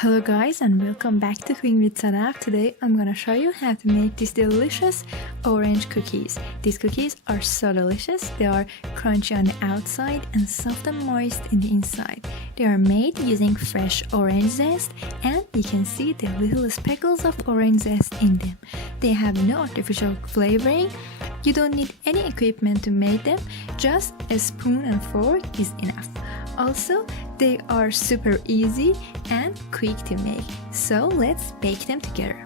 Hello guys and welcome back to Cooking with Sarah. Today I'm gonna show you how to make these delicious orange cookies. These cookies are so delicious. They are crunchy on the outside and soft and moist in the inside. They are made using fresh orange zest and you can see the little speckles of orange zest in them. They have no artificial flavoring. You don't need any equipment to make them. Just a spoon and fork is enough. Also, they are super easy and quick to make, so let's bake them together.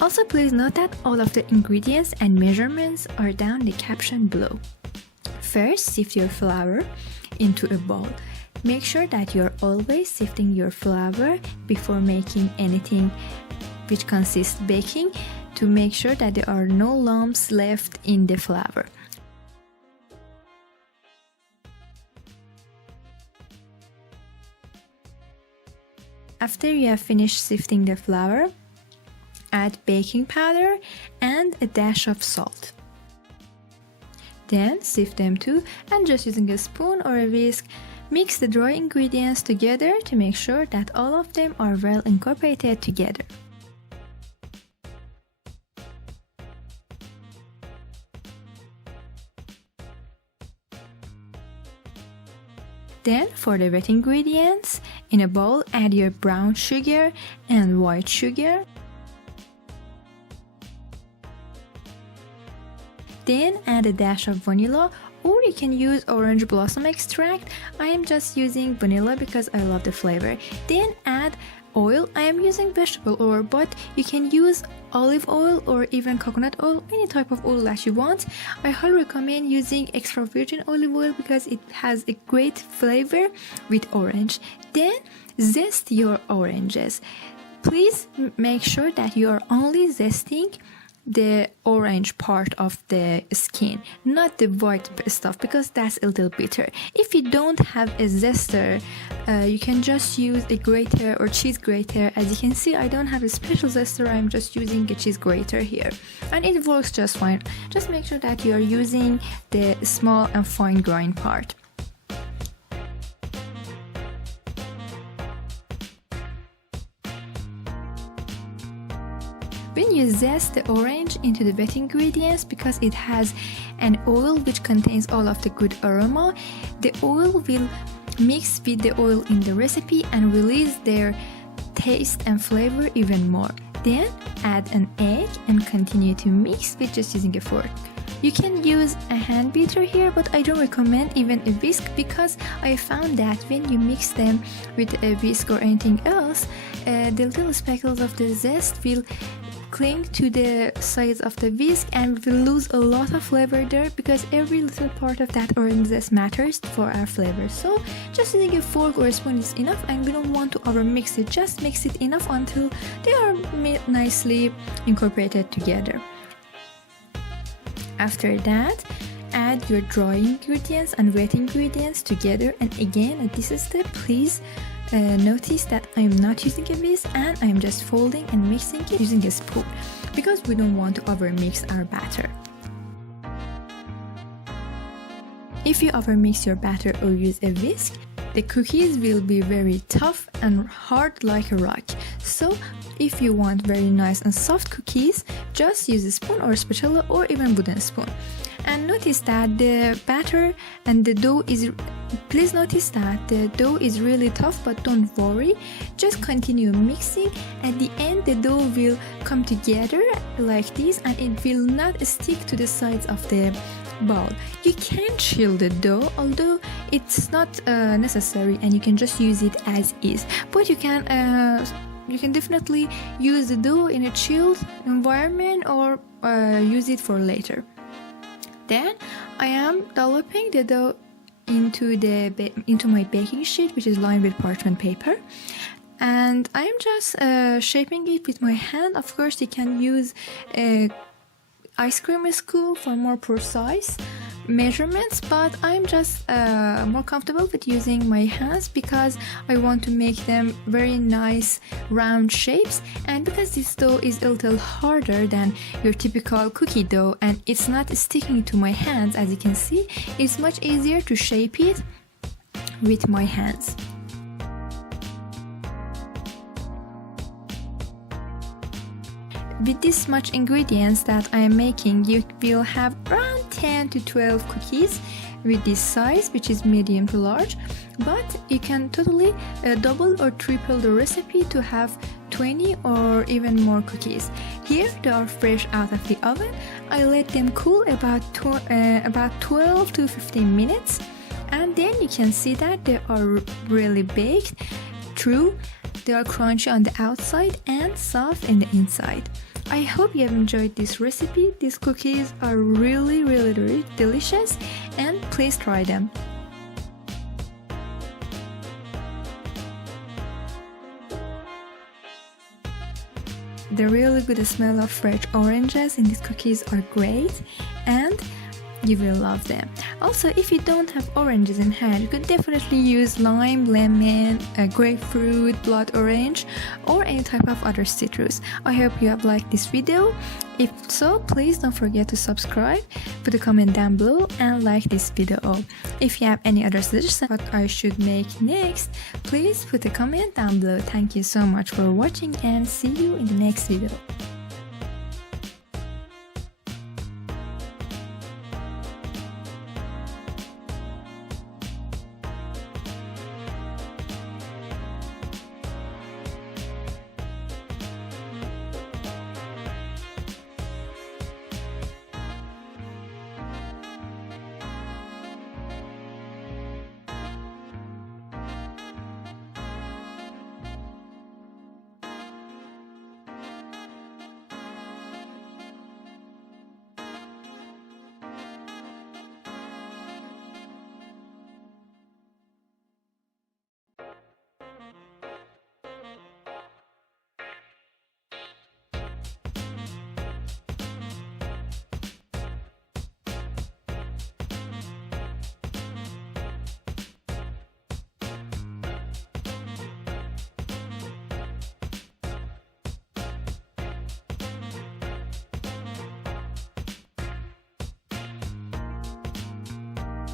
Also, please note that all of the ingredients and measurements are down in the caption below. First, sift your flour into a bowl. Make sure that you're always sifting your flour before making anything which consists baking to make sure that there are no lumps left in the flour. After you have finished sifting the flour, add baking powder and a dash of salt. Then sift them too, and just using a spoon or a whisk, mix the dry ingredients together to make sure that all of them are well incorporated together. Then for the wet ingredients, in a bowl add your brown sugar and white sugar. Then add a dash of vanilla, or you can use orange blossom extract. I am just using vanilla because I love the flavor. Then add oil. I am using vegetable oil, but you can use olive oil or even coconut oil, any type of oil that you want. I highly recommend using extra virgin olive oil because it has a great flavor with orange. Then zest your oranges. Please make sure that you are only zesting the orange part of the skin, not the white stuff, because that's a little bitter. If you don't have a zester, you can just use a grater or cheese grater. As you can see, I don't have a special zester, I'm just using a cheese grater here, and it works just fine. Just make sure that you are using the small and fine grind part. When you zest the orange into the wet ingredients, because it has an oil which contains all of the good aroma, the oil will mix with the oil in the recipe and release their taste and flavor even more. Then add an egg and continue to mix with just using a fork. You can use a hand beater here, but I don't recommend even a whisk because I found that when you mix them with a whisk or anything else, the little speckles of the zest will cling to the sides of the whisk and will lose a lot of flavor there, because every little part of that orange zest matters for our flavor. So just using a fork or a spoon is enough, and we don't want to over mix it. Just mix it enough until they are nicely incorporated together. After that, add your dry ingredients and wet ingredients together, and again at this step please notice that I am not using a whisk and I am just folding and mixing it using a spoon, because we don't want to over mix our batter. If you over mix your batter or use a whisk, the cookies will be very tough and hard like a rock. So if you want very nice and soft cookies, just use a spoon or a spatula or even wooden spoon. And notice that the batter and the dough is, please notice that the dough is really tough, but don't worry, just continue mixing. At the end the dough will come together like this and it will not stick to the sides of the bowl. You can chill the dough, although it's not necessary, and you can just use it as is, but you can definitely use the dough in a chilled environment or use it for later. Then I am developing the dough into my baking sheet, which is lined with parchment paper, and I am just shaping it with my hand. Of course you can use a ice cream scoop for more precise, measurements, but I'm just more comfortable with using my hands because I want to make them very nice round shapes, and because this dough is a little harder than your typical cookie dough and it's not sticking to my hands, as you can see, it's much easier to shape it with my hands. With this much ingredients that I am making, you will have around 10 to 12 cookies with this size, which is medium to large, but you can totally double or triple the recipe to have 20 or even more cookies. Here they are fresh out of the oven. I let them cool about 12 to 15 minutes, and then you can see that they are really baked through. They are crunchy on the outside and soft in the inside. I hope you have enjoyed this recipe. These cookies are really delicious, and please try them. The really good smell of fresh oranges in these cookies are great, and you will love them. Also, if you don't have oranges in hand, you could definitely use lime, lemon, grapefruit, blood orange, or any type of other citrus. I hope you have liked this video. If so, please don't forget to subscribe, put a comment down below, and like this video. If you have any other suggestions what I should make next, please put a comment down below. Thank you so much for watching, and see you in the next video.